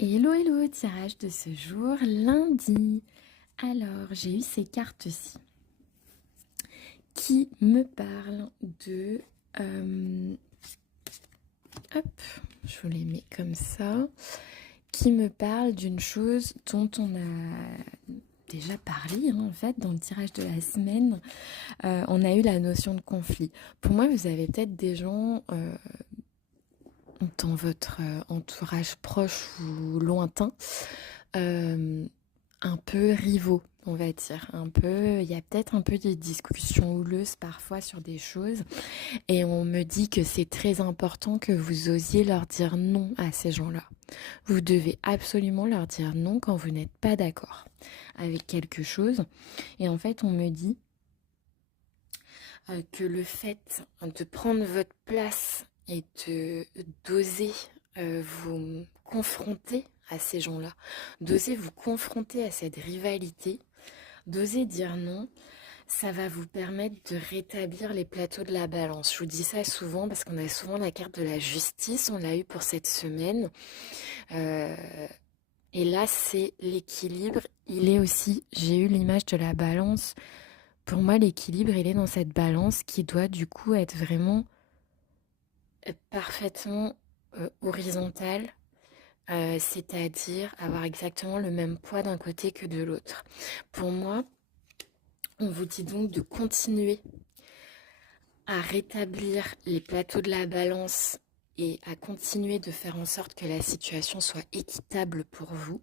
Hello, hello, tirage de ce jour, lundi. Alors, j'ai eu ces cartes-ci qui me parlent de... hop, je vous les mets comme ça. Qui me parlent d'une chose dont on a déjà parlé, en fait, dans le tirage de la semaine. On a eu la notion de conflit. Pour moi, vous avez peut-être des gens... dans votre entourage proche ou lointain, un peu rivaux, on va dire. Un peu, il y a peut-être un peu des discussions houleuses parfois sur des choses. Et on me dit que c'est très important que vous osiez leur dire non à ces gens-là. Vous devez absolument leur dire non quand vous n'êtes pas d'accord avec quelque chose. Et en fait, on me dit que le fait de prendre votre place et d'oser vous confronter à ces gens-là, d'oser vous confronter à cette rivalité, d'oser dire non, ça va vous permettre de rétablir les plateaux de la balance. Je vous dis ça souvent parce qu'on a souvent la carte de la justice, on l'a eu pour cette semaine. Euh, et là, c'est l'équilibre. Il est aussi, j'ai eu l'image de la balance. Pour moi, l'équilibre, il est dans cette balance qui doit du coup être vraiment parfaitement horizontale, c'est-à-dire avoir exactement le même poids d'un côté que de l'autre. Pour moi, on vous dit donc de continuer à rétablir les plateaux de la balance et à continuer de faire en sorte que la situation soit équitable pour vous,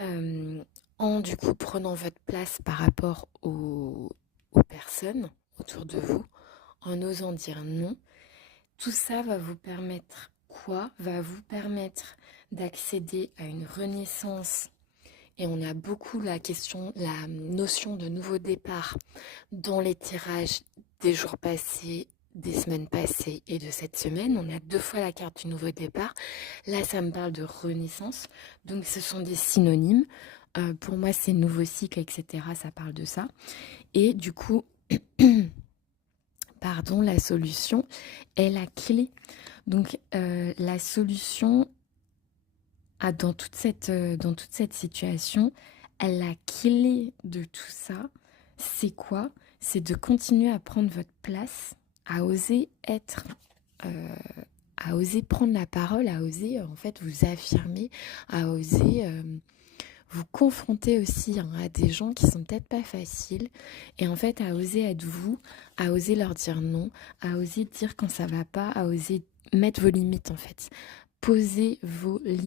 euh, en du coup prenant votre place par rapport aux personnes autour de vous, en osant dire non. Tout ça va vous permettre quoi? Va vous permettre d'accéder à une renaissance. Et on a beaucoup la notion de nouveau départ dans les tirages des jours passés, des semaines passées et de cette semaine. On a 2 fois la carte du nouveau départ. Là, ça me parle de renaissance. Donc, ce sont des synonymes. Pour moi, c'est nouveau cycle, etc. Ça parle de ça. Et du coup, pardon, la solution est la clé. Donc, la solution dans toute cette situation, la clé de tout ça, c'est quoi? C'est de continuer à prendre votre place, à oser être, euh, à oser prendre la parole, à oser en fait vous affirmer, à oser vous confronter aussi à des gens qui sont peut-être pas faciles, et en fait à oser être vous, à oser leur dire non, à oser dire quand ça va pas, à oser mettre vos limites en fait. Posez vos limites.